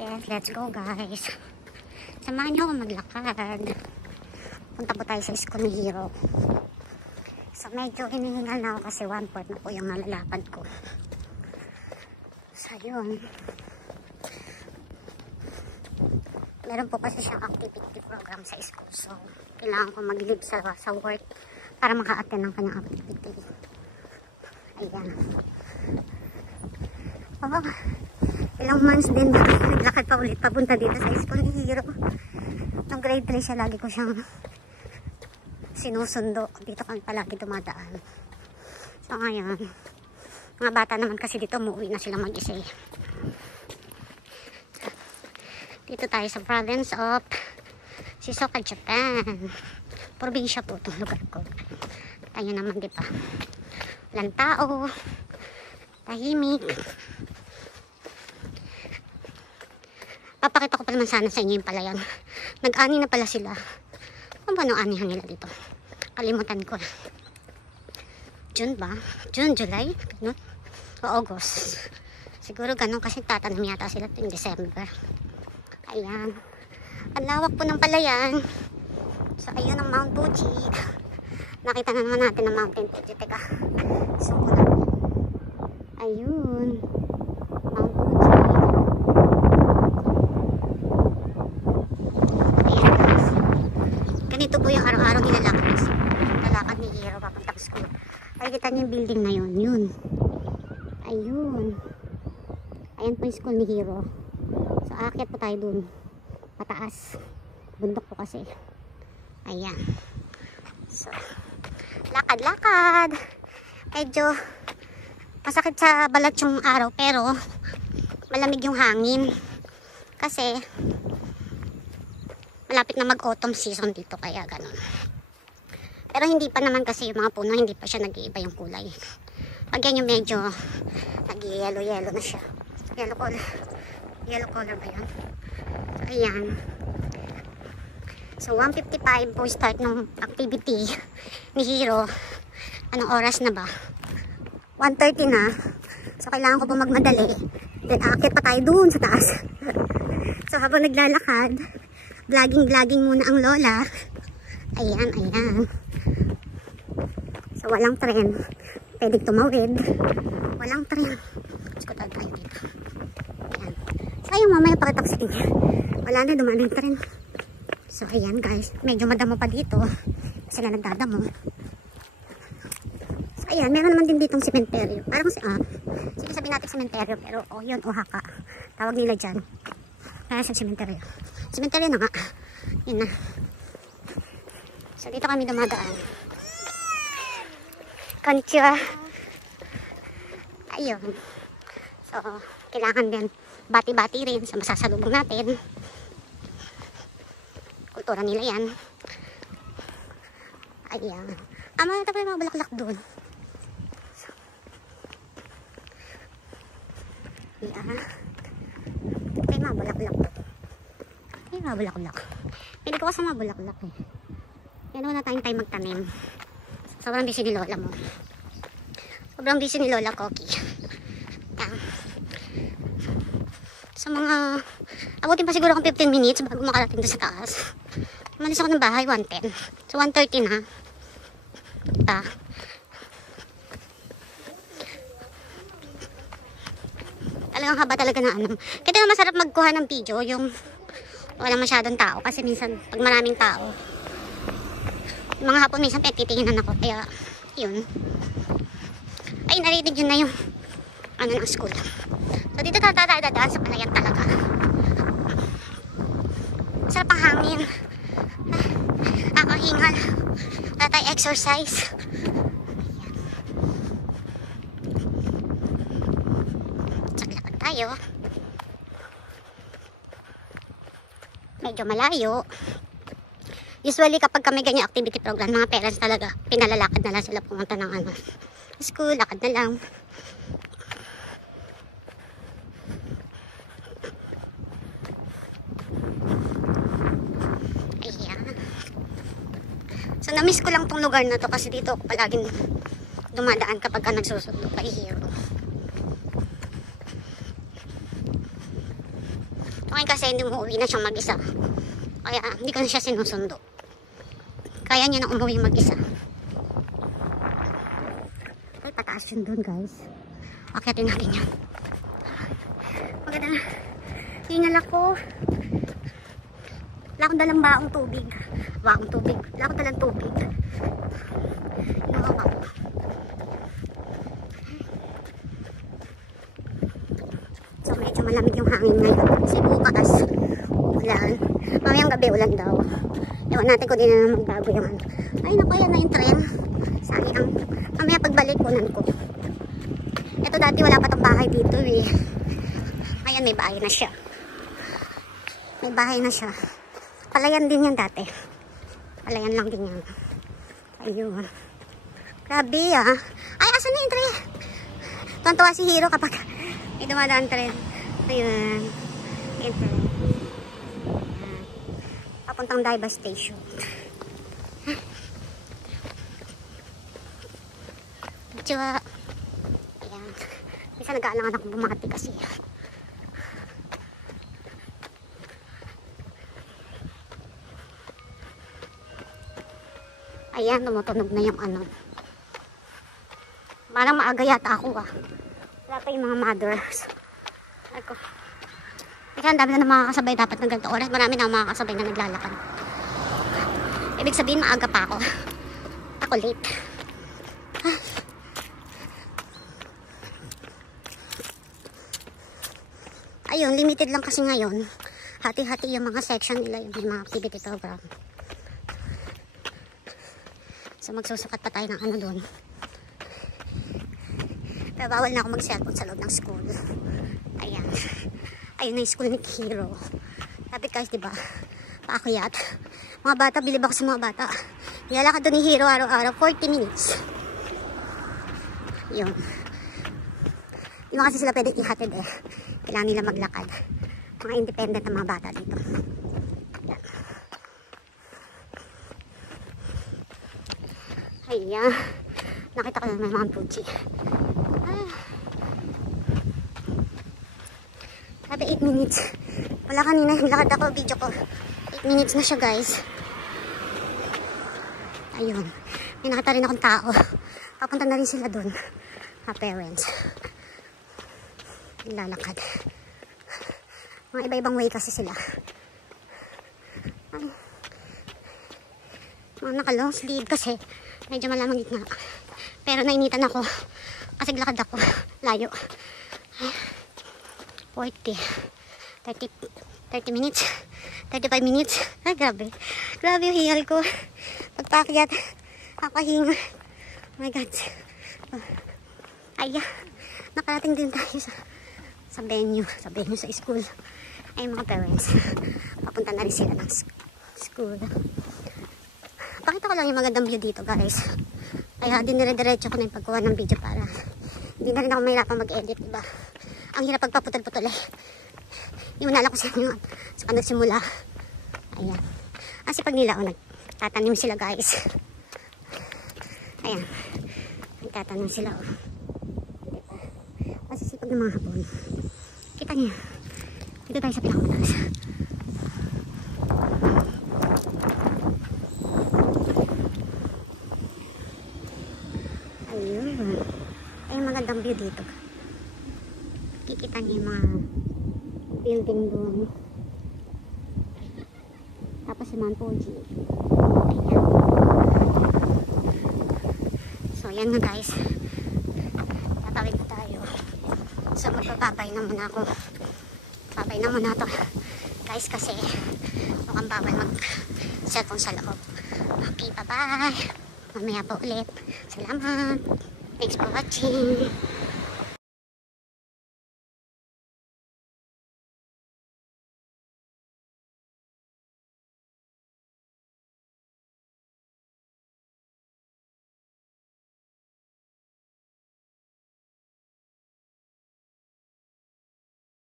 Yes, let's go guys. Samahan niyo ako maglakad. Punta po tayo sa school ni Hero. So medyo hinihingal na ako kasi 1/4 na po yung nalalakad ko. So yun. Meron po kasi siyang activity program sa school. So kailangan ko mag-leave sa work para maka-attend ng kanyang activity. Ayan. Oh, ilang months din naglakad pa ulit papunta dito sa school ni Hero. Nung grade 3 siya, lagi ko siyang sinusundo. Dito kami palagi dumadaan. So ngayon, mga bata naman kasi dito, umuwi na sila mag-isa. Dito tayo sa province of Shizuoka, Japan. Probinsya po itong lugar ko. Tayo naman, di ba? Walang tao. Tahimik. Papakita ko pa naman sana sa inyo yung palayan. Nag-ani na pala sila. Ano ba nung anihan nila dito? Kalimutan ko. June ba? June, July? Ganun? O August. Siguro ganun kasi tatanam yata sila in December. Ayan. Ang lawak po ng palayan. So ayun ang Mount Fuji. Nakita na naman natin ang Mountain Fuji. Teka. So ko na. Ayun. Mount Fuji. Ayan guys. Ganito po yung araw-araw nilalakad ni Hero papuntang school. Ay, kita niyo yung building na yun. Yun. Ayun. Ayan po yung school ni Hero. So, aakyat po tayo dun. Pataas. Bundok po kasi. Ayan. So, lakad-lakad. Medyo masakit sa balat yung araw, pero malamig yung hangin. Kasi, malapit na mag-autumn season dito, kaya ganun. Pero hindi pa naman kasi yung mga puno, hindi pa siya nag-iiba yung kulay. Pag yan yung medyo nag-yellow-yellow na siya. Yellow color. Yellow color ba yan? So, ayan. So, 1:55 po start ng activity ni Hero. Anong oras na ba? 1:30 na. So, kailangan ko po magmadali. Then, aakit pa tayo dun sa taas. So, habang naglalakad, vlogging muna ang lola. Ayan, ayan. So, walang tren. Pwedeng tumawid. Walang tren. Skutan tayo dito. Ayan. So, ayun, mamaya pakita ko sa inyo. Wala na, dumaan yung tren. So, ayan guys. Medyo madamo pa dito. Sila nagdadamo. So, ayan. Meron naman din ditong sementeryo. Parang, sige sabihin natin sementeryo. Pero, oh, yun, Oaxaca. Tawag nila dyan. Kaya sa sementeryo. Sementeryo na nga. Yun na. So, dito kami dumadaan. Konnichiwa. Ayun. So, kailangan din bati-bati rin sa masasalubong natin. Kultura nila yan. Ayan. Mga tabi mga bulaklak doon. So, yeah. May mga bulaklak doon. May mga bulaklak. Pili ko kasi mga bulaklak eh. Yan na tayong tayo magtanim. Sobrang busy ni Lola mo. Sobrang busy ni Lola Koki. Yan. So mga, abutin pa siguro akong 15 minutes bago makarating doon sa taas. Malis ako ng bahay, 1:10. So 1:30 na. Talagang haba talaga na ano. Kaya na masarap magkuha ng video yung walang masyadong tao. Kasi minsan, pag maraming tao, mga hapon minsan titingnan ako, kaya yun. Ay, narinig yun na yung ano ng school. So dito dadaan sa palayan talaga. Sarap ang hangin. Hingal. Tatay exercise. Saglakad tayo. Medyo malayo. Usually kapag kami ganyan activity program, mga parents talaga, pinalalakad na lang sila pumunta ng school, lakad na lang. Ayan. So na-miss ko lang tong lugar na to kasi dito ako palaging dumadaan kapag nagsusundo kay Hero. So, Ngayon kasi hindi umuwi na siyang mag-isa. Kaya hindi ko na siya sinusundo. Kaya niya na umuwi mag-isa. Ay, pataas yun dun, guys. Akyatin natin yun. Maganda na. Hingal ako. Wala akong dalang baong tubig. Wala akong dalang tubig. Hingawa ko. So, medyo malamig yung hangin ngayon. Kasi bukas, ulan. Mamayang gabi, ulan daw. Ewan natin kung di na naman magbago yung ano. Ay, naku, yan na yung tren. Sayang. Mamaya pagbalik, kunan ko. Ito dati wala pa tong bahay dito eh. Ngayon may bahay na siya. May bahay na siya. Palayan din yan dati. Palayan lang din yan. Ayun. Grabe ah. Ay, asan na yung tren? Tuwan-tuwa si Hiro kapag may dumadaan tren. Ayun. Yung tren. Papuntang Daiba Station. Diba? Ayan. Minsan nag-aalangan ako bumati kasi. Ayan, tumutunog na yung ano. Parang maaga yata ako ah. Wala pa yung mga mothers. Ako. Kasi ang dami na mga kasabay dapat ng ganito oras. Marami na mga kasabay na naglalakad. Ibig sabihin maaga pa ako. Ako late. Ayun, limited lang kasi ngayon. Hati-hati yung mga section nila. Yung mga activity program. So magsusukat pa tayo ng ano doon. Pero bawal na ako mag-cellphone sa loob ng school. Ayan. Ayun na yung school ni Hiro. Lapit guys, diba? Paakyat. Mga bata, bilib ako sa mga bata. Nilalakad doon ni Hiro araw-araw, 40 minutes. Yun. Hindi mo kasi sila pwede ihatid eh. Kailangan nila maglakad. Mga independent na mga bata dito. Ayan. Ayan. Nakita ko na may mga Fuji. Sabi 8 minutes. Wala kanina. Lakad ako. Video ko. 8 minutes na siya guys. Ayun. May nakita rin akong tao. Papunta na rin sila dun. Mga parents. Lalakad. Mga iba-ibang way kasi sila. Ay. Mga naka-long sleeve kasi medyo malamang gitna. Pero nainitan ako. Kasi lakad ako. Layo. 40. 30 minutes. 35 minutes. Ay, grabe. Grabe yung hingal ko. Pagpakyat. Nakahinga. Oh my God. Ay, nakarating din tayo sa venue. Sa venue sa school. Ay, mga parents. Papunta na rin sila ng school. Pakita ko lang yung magandang view dito guys. Kaya dinire-diretso ko na yung pagkuha ng video para hindi na rin ako mahirapan mag-edit, diba? Ang hirap pagpaputol-putol eh. Iunala ko sa inyo saka nagsimula. Ayan. Kasi pag nila nagtatanim sila guys. Ayan. Nagtatanim sila oh. Diba? Kasi sipag ng mga hapon. Kita niyo. Dito tayo sa pinakamataas. Ayun. Ay, magandang view dito. Kikita niyo yung mga building doon. Tapos si Mount Fuji. Ayan. So, yan na guys. Tatawid na tayo. So, magpapabay na muna ako. Babay na muna to guys kasi mukhang bawal mag-cellphone sa loob. Okay, bye-bye. Mamaya po ulit. Salamat. Thanks for watching.